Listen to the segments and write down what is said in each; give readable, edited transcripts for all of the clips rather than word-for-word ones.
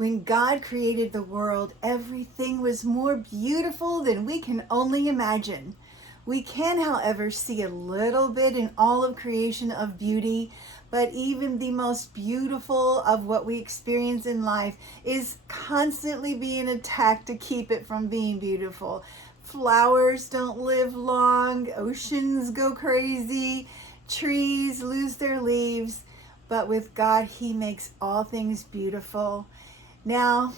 When God created the world, everything was more beautiful than we can only imagine. We can, however, see a little bit in all of creation of beauty, but even the most beautiful of what we experience in life is constantly being attacked to keep it from being beautiful. Flowers don't live long, oceans go crazy, trees lose their leaves, but with God, He makes all things beautiful. Now,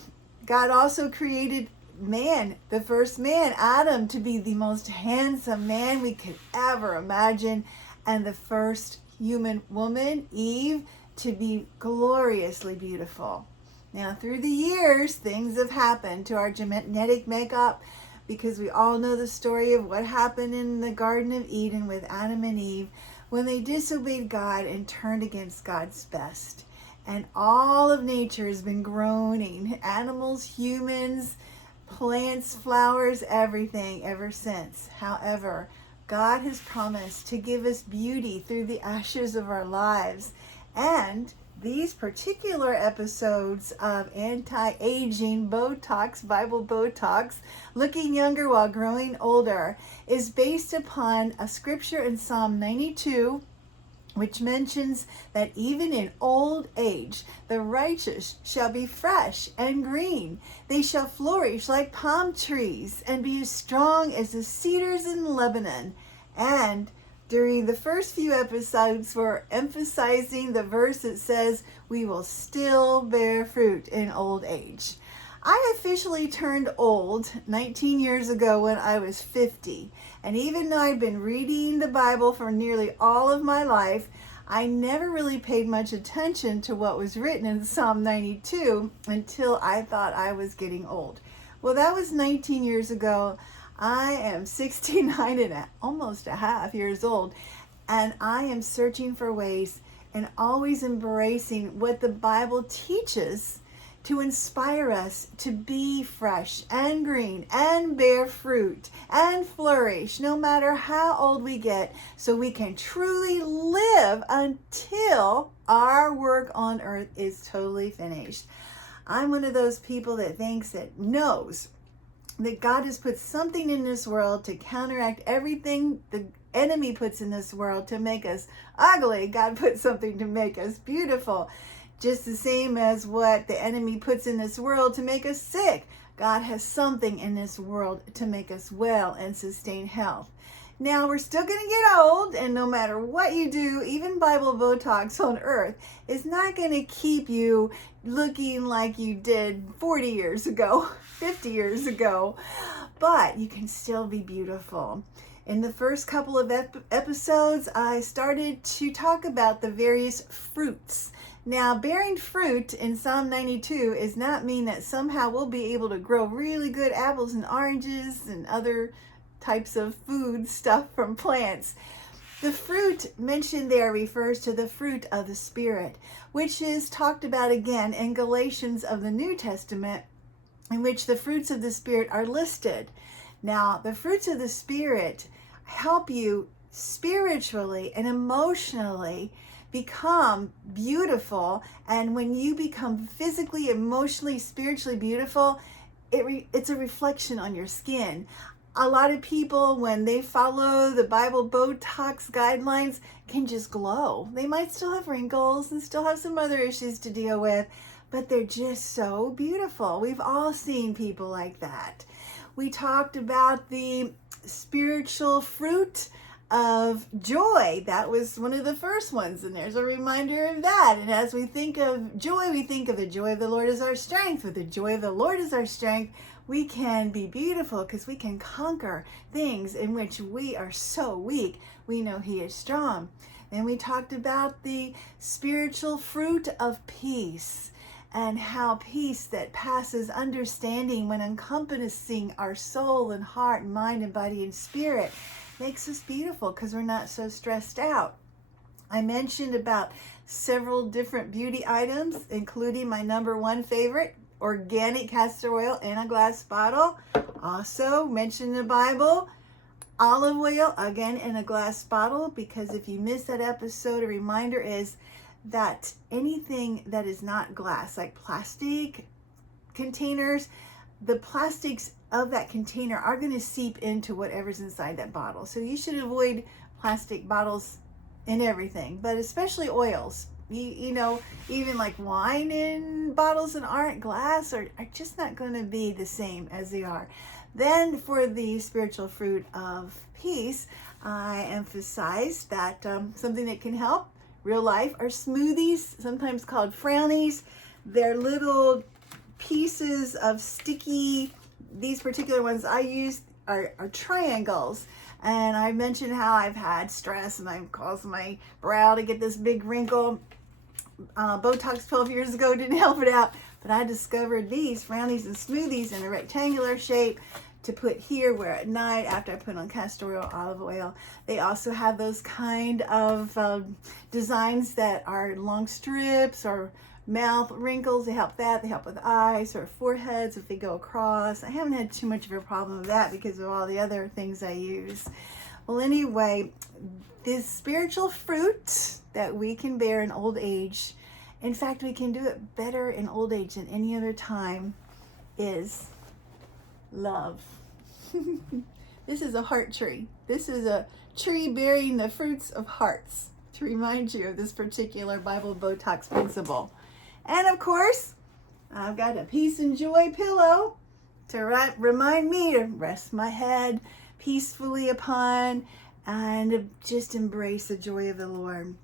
God also created man, the first man, Adam, to be the most handsome man we could ever imagine, and the first human woman, Eve, to be gloriously beautiful. Now, through the years, things have happened to our genetic makeup, because we all know the story of what happened in the Garden of Eden with Adam and Eve when they disobeyed God and turned against God's best. And all of nature has been groaning, animals, humans, plants, flowers, everything ever since. However, God has promised to give us beauty through the ashes of our lives. And these particular episodes of anti-aging Botox, Bible Botox, looking younger while growing older, is based upon a scripture in Psalm 92, which mentions that even in old age, the righteous shall be fresh and green. They shall flourish like palm trees and be as strong as the cedars in Lebanon. And during the first few episodes, we're emphasizing the verse that says, we will still bear fruit in old age. I officially turned old 19 years ago when I was 50. And even though I'd been reading the Bible for nearly all of my life, I never really paid much attention to what was written in Psalm 92 until I thought I was getting old. Well, that was 19 years ago. I am 69 and almost a half years old, and I am searching for ways and always embracing what the Bible teaches to inspire us to be fresh and green and bear fruit and flourish no matter how old we get, so we can truly live until our work on earth is totally finished. I'm one of those people that knows that God has put something in this world to counteract everything the enemy puts in this world to make us ugly. God put something to make us beautiful. Just the same as what the enemy puts in this world to make us sick. God has something in this world to make us well and sustain health. Now, we're still going to get old, and no matter what you do, even Bible Botox on earth is not going to keep you looking like you did 40 years ago, 50 years ago, but you can still be beautiful. In the first couple of episodes, I started to talk about the various fruits. Now, bearing fruit in Psalm 92 does not mean that somehow we'll be able to grow really good apples and oranges and other types of food stuff from plants. The fruit mentioned there refers to the fruit of the Spirit, which is talked about again in Galatians of the New Testament, in which the fruits of the Spirit are listed. Now, the fruits of the Spirit help you spiritually and emotionally become beautiful, and when you become physically, emotionally, spiritually beautiful, it's a reflection on your skin. A lot of people, when they follow the Bible Botox guidelines, can just glow. They might still have wrinkles and still have some other issues to deal with, but they're just so beautiful. We've all seen people like that. We talked about the spiritual fruit of joy. That was one of the first ones, and there's a reminder of that. And as we think of joy, we think of the joy of the Lord as our strength. With the joy of the Lord as our strength, we can be beautiful because we can conquer things in which we are so weak. We know He is strong. Then we talked about the spiritual fruit of peace, and how peace that passes understanding, when encompassing our soul and heart and mind and body and spirit, makes us beautiful because we're not so stressed out. I mentioned about several different beauty items, including my number one favorite, organic castor oil in a glass bottle. Also mentioned the Bible, olive oil, again in a glass bottle, because if you missed that episode, a reminder is that anything that is not glass, like plastic, containers, the plastics of that container are going to seep into whatever's inside that bottle. So you should avoid plastic bottles in everything, but especially oils. You know, even like wine in bottles that aren't glass are just not going to be the same as they are. Then for the spiritual fruit of peace, I emphasize that something that can help real life are smoothies, sometimes called frownies. They're little pieces of sticky, these particular ones I use are triangles. And I mentioned how I've had stress and I've caused my brow to get this big wrinkle. Botox 12 years ago didn't help it out, but I discovered these frownies and smoothies in a rectangular shape to put here where at night after I put on castor oil, olive oil. They also have those kind of designs that are long strips or mouth wrinkles. They help that. They help with eyes or foreheads if they go across. I haven't had too much of a problem with that because of all the other things I use. Well, anyway, this spiritual fruit that we can bear in old age, in fact, we can do it better in old age than any other time, is love. This is a heart tree. This is a tree bearing the fruits of hearts to remind you of this particular Bible Botox principle. And of course, I've got a peace and joy pillow to remind me to rest my head peacefully upon and just embrace the joy of the Lord.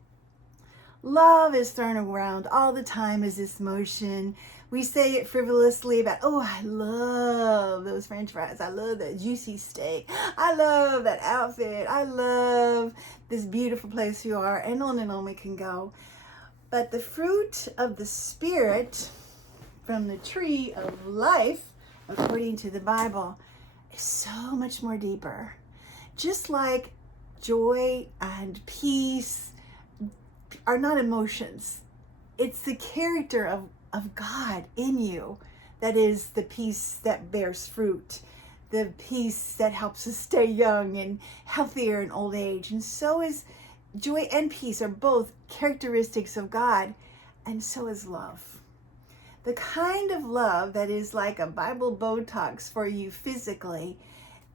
Love is thrown around all the time as this motion. We say it frivolously about, oh, I love those French fries. I love that juicy steak. I love that outfit. I love this beautiful place you are. And on we can go. But the fruit of the Spirit from the tree of life, according to the Bible, is so much more deeper. Just like joy and peace are not emotions. It's the character of God in you that is the peace that bears fruit, the peace that helps us stay young and healthier in old age. And so is joy and peace are both characteristics of God, and so is love. The kind of love that is like a Bible Botox for you physically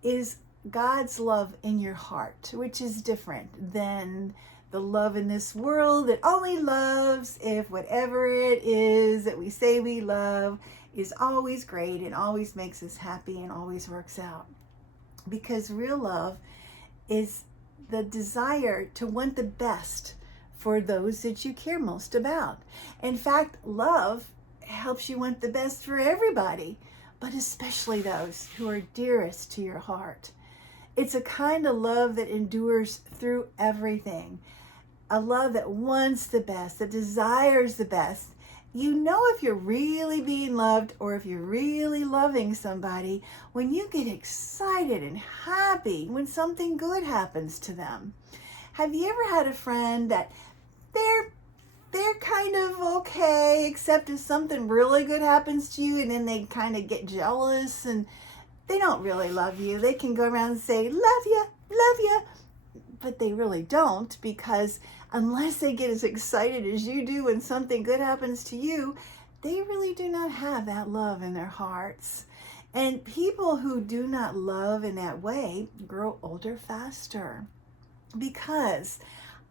is God's love in your heart, which is different than the love in this world that only loves if whatever it is that we say we love is always great and always makes us happy and always works out. Because real love is the desire to want the best for those that you care most about. In fact, love helps you want the best for everybody, but especially those who are dearest to your heart. It's a kind of love that endures through everything. A love that wants the best, that desires the best. You know if you're really being loved or if you're really loving somebody when you get excited and happy when something good happens to them. Have you ever had a friend that they're kind of okay, except if something really good happens to you and then they kind of get jealous and they don't really love you. They can go around and say, love you, but they really don't, because unless they get as excited as you do when something good happens to you, they really do not have that love in their hearts. And people who do not love in that way grow older faster, because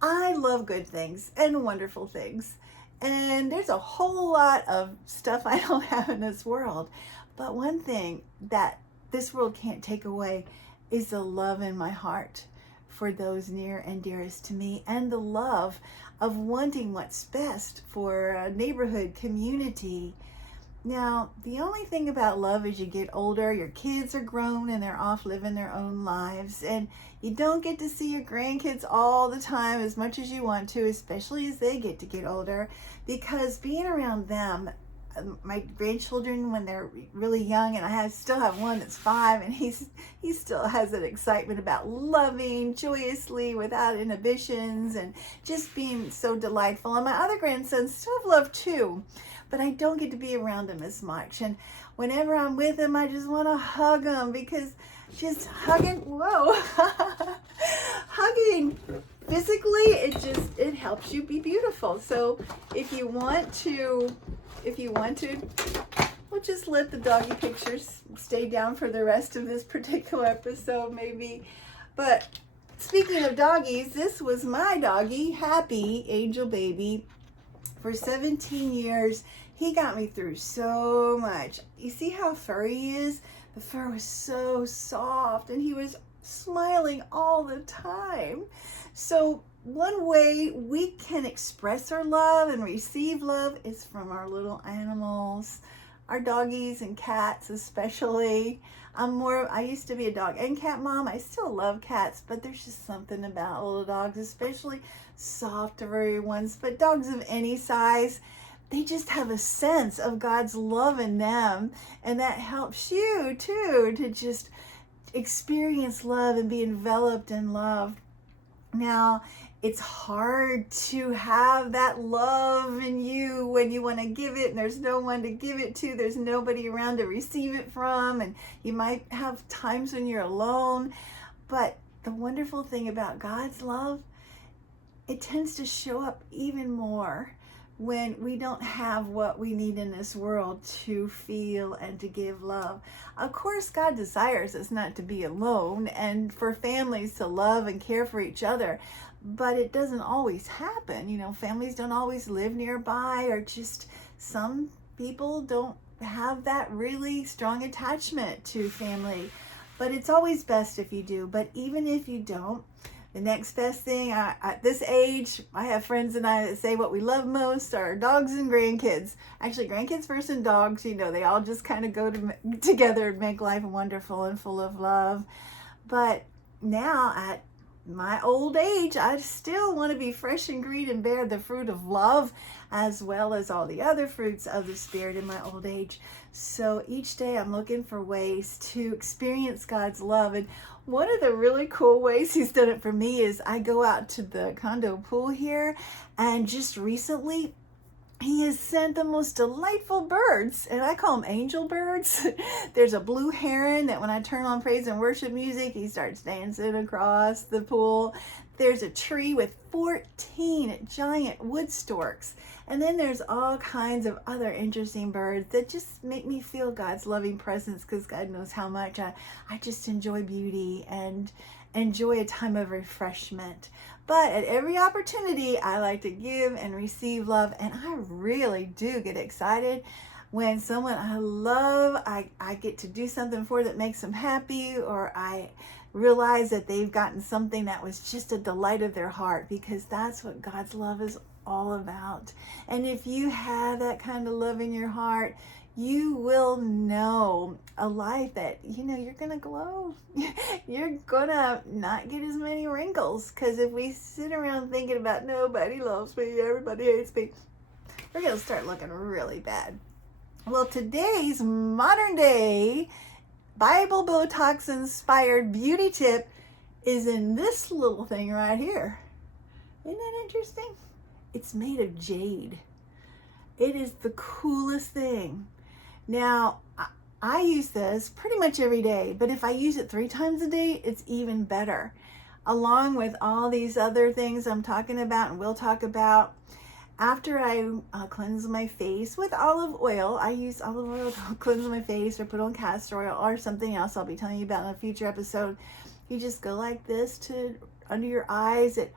I love good things and wonderful things. And there's a whole lot of stuff I don't have in this world. But one thing that this world can't take away is the love in my heart for those near and dearest to me, and the love of wanting what's best for a neighborhood, community. Now, the only thing about love is you get older, your kids are grown and they're off living their own lives, and you don't get to see your grandkids all the time as much as you want to, especially as they get to get older, because being around them, my grandchildren when they're really young, and I still have one that's 5, and he still has that excitement about loving joyously without inhibitions and just being so delightful. And my other grandsons still have love too, but I don't get to be around them as much. And whenever I'm with them, I just want to hug them, because just hugging, hugging physically, it helps you be beautiful. So if you want to we'll just let the doggy pictures stay down for the rest of this particular episode maybe. But speaking of doggies, this was my doggy, Happy, Angel Baby. For 17 years, he got me through so much. You see how furry he is? The fur was so soft and he was smiling all the time. So one way we can express our love and receive love is from our little animals, our doggies and cats especially. I used to be a dog and cat mom. I still love cats, but there's just something about little dogs, especially soft, furry ones, but dogs of any size, they just have a sense of God's love in them, and that helps you too to just experience love and be enveloped in love. Now, it's hard to have that love in you when you want to give it and there's no one to give it to. There's nobody around to receive it from, and you might have times when you're alone. But the wonderful thing about God's love, it tends to show up even more when we don't have what we need in this world to feel and to give love. Of course, God desires us not to be alone and for families to love and care for each other, but it doesn't always happen. You know, families don't always live nearby, or just some people don't have that really strong attachment to family. But it's always best if you do. But even if you don't, the next best thing, at this age, I have friends and I that say what we love most are dogs and grandkids. Actually, grandkids first and dogs, you know, they all just kind of go together and make life wonderful and full of love. But now at my old age, I still want to be fresh and green and bear the fruit of love, as well as all the other fruits of the Spirit in my old age. So each day I'm looking for ways to experience God's love. And one of the really cool ways He's done it for me is I go out to the condo pool here, and just recently He has sent the most delightful birds, and I call them angel birds. There's a blue heron that when I turn on praise and worship music, he starts dancing across the pool. There's a tree with 14 giant wood storks. And then there's all kinds of other interesting birds that just make me feel God's loving presence, because God knows how much I just enjoy beauty and enjoy a time of refreshment. But at every opportunity, I like to give and receive love, and I really do get excited when someone I love, I get to do something for that makes them happy, or I realize that they've gotten something that was just a delight of their heart, because that's what God's love is all about. And if you have that kind of love in your heart, you will know a life that, you know, you're going to glow. You're going to not get as many wrinkles. Because if we sit around thinking about nobody loves me, everybody hates me, we're going to start looking really bad. Well, today's modern day Bible BOTOX inspired beauty tip is in this little thing right here. Isn't that interesting? It's made of jade. It is the coolest thing. Now, I use this pretty much every day, but if I use it 3 times a day, it's even better. Along with all these other things I'm talking about and we'll talk about, after I cleanse my face with olive oil, I use olive oil to cleanse my face, or put on castor oil or something else I'll be telling you about in a future episode. You just go like this to under your eyes. It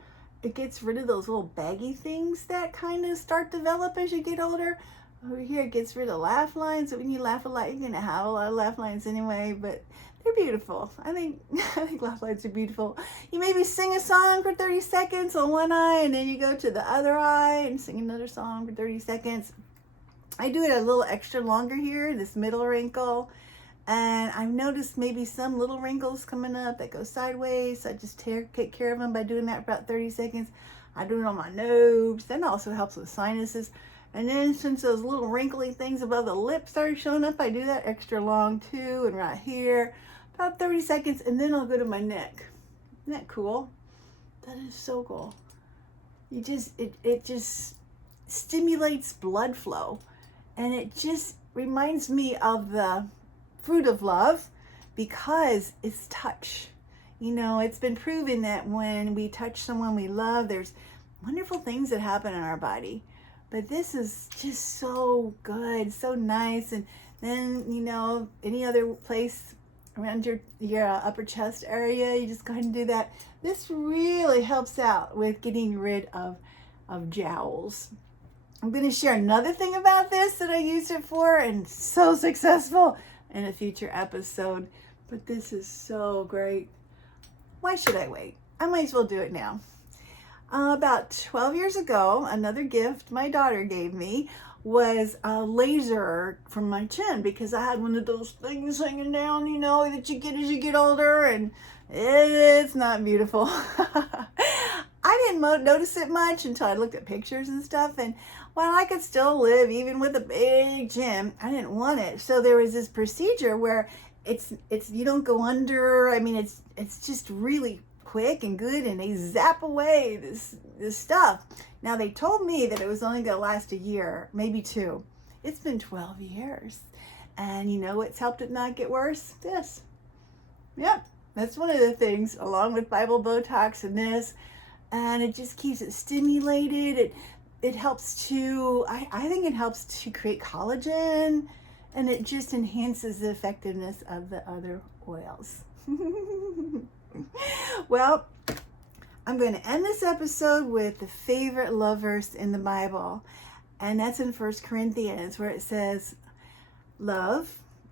gets rid of those little baggy things that kind of start to develop as you get older. Over here, it gets rid of laugh lines. So when you laugh a lot, you're going to have a lot of laugh lines anyway, but they're beautiful. I think laugh lines are beautiful. You maybe sing a song for 30 seconds on one eye, and then you go to the other eye and sing another song for 30 seconds. I do it a little extra longer here, this middle wrinkle. And I've noticed maybe some little wrinkles coming up that go sideways. So I just take care of them by doing that for about 30 seconds. I do it on my nose. That also helps with sinuses. And then since those little wrinkly things above the lip started showing up, I do that extra long too. And right here, about 30 seconds. And then I'll go to my neck. Isn't that cool? That is so cool. It just stimulates blood flow. And it just reminds me of the fruit of love, because it's touch. You know, it's been proven that when we touch someone we love, there's wonderful things that happen in our body. But this is just so good, so nice, and Then, any other place around your upper chest area, you just go ahead and do that. This really helps out with getting rid of jowls. I'm going to share another thing about this that I used it for and so successful in a future episode. But this is so great. Why should I wait? I might as well do it now. About 12 years ago, another gift my daughter gave me was a laser from my chin, because I had one of those things hanging down, that you get as you get older, and it's not beautiful. I didn't notice it much until I looked at pictures and stuff, and while I could still live even with a big chin, I didn't want it. So there was this procedure where it's you don't go under. I mean, it's just really quick and good, and they zap away this stuff. Now, they told me that it was only going to last a year, maybe 2. It's been 12 years. And you know what's helped it not get worse? This. Yep, that's one of the things, along with Bible BOTOX and this. And it just keeps it stimulated. It helps to, I think it helps to create collagen, and it just enhances the effectiveness of the other oils. Well, I'm going to end this episode with the favorite love verse in the Bible, and that's in 1 Corinthians, where it says, love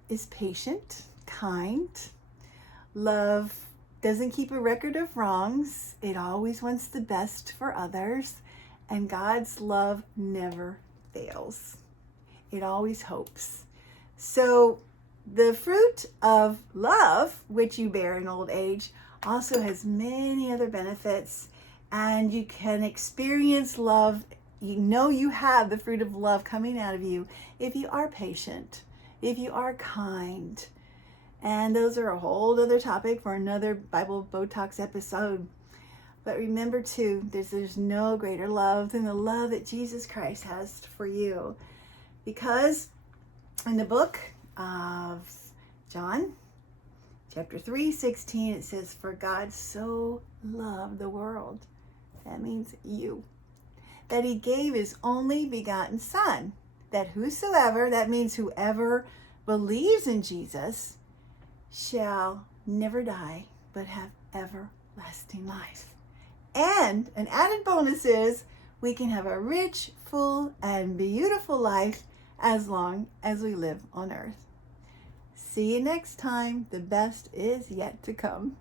is patient, kind. Love doesn't keep a record of wrongs. It always wants the best for others, and God's love never fails. It always hopes. So the fruit of love, which you bear in old age, also has many other benefits, and you can experience love. You have the fruit of love coming out of you if you are patient, if you are kind. And those are a whole other topic for another Bible BOTOX episode. But remember too, there's no greater love than the love that Jesus Christ has for you. Because in the book of John, chapter 3:16, it says, for God so loved the world, that means you, that he gave his only begotten Son, that whosoever, that means whoever believes in Jesus, shall never die, but have everlasting life. And an added bonus is we can have a rich, full, and beautiful life as long as we live on earth. See you next time. The best is yet to come.